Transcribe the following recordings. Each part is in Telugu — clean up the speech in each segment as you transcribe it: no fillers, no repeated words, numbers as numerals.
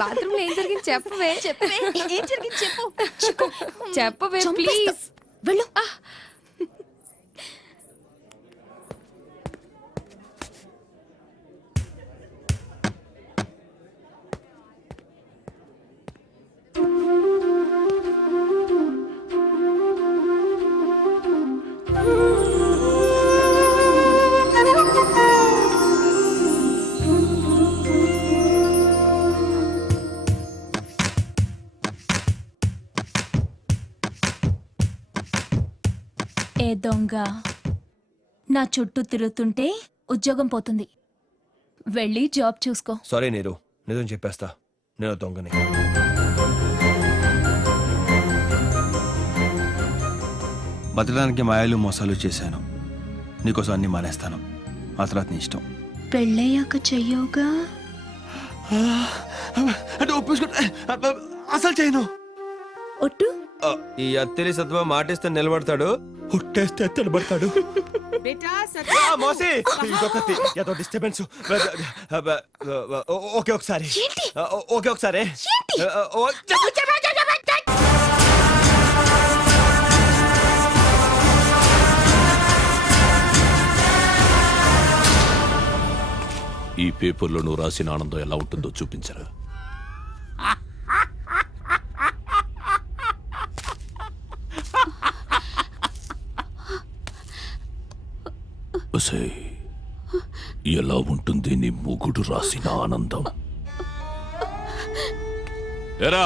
బాత్రూమ్ లో ఏం జరిగింది చెప్పవే. చెప్పవే ఏం జరిగింది చెప్పు. చెప్పవే ప్లీజ్. వెళ్ళు. ఏ దొంగ నా చుట్టూ తిరుగుతుంటే ఉద్యోగం పోతుంది. వెళ్ళి జాబ్ చూసుకో. సారీ నీరు, నిజం చెప్పేస్తా, నేను దొంగని. బతకడానికి మాయలు మోసాలు చేశాను. నీకోసం అన్ని మానేస్తాను. ఆ తర్వాత నీ ఇష్టం. పెళ్ళయ్యాక చెయ్యోగా. అంటే ఒప్పించుకుంటే అసలు చేయను. ఒట్టు. ఈ అత్తరి సత్వ మాటేస్తే నిలబడతాడు, హుట్టేస్తే నిలబడతాడు. మోసి ఇంకొకటి ఏదో డిస్టర్బెన్స్. ఓకే ఒకసారి, ఓకే ఒకసారి. ఈ పేపర్లో నువ్వు రాసిన ఆనందం ఎలా ఉంటుందో చూపించరా. ఎలా ఉంటుంది నీ మొగుడు రాసిన ఆనందం? ఎరా,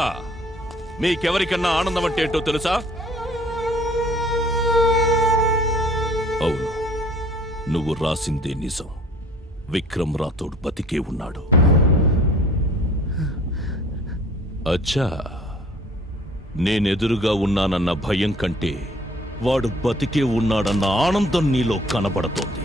మీకెవరికన్నా ఆనందం అంటే ఏంటో తెలుసా? అవును, నువ్వు రాసిందే నిజం. విక్రమ్ రాథోడ్ బతికే ఉన్నాడు. అచ్చా, నేనెదురుగా ఉన్నానన్న భయం కంటే వాడు బతికే ఉన్నాడన్న ఆనందం నీలో కనబడుతోంది.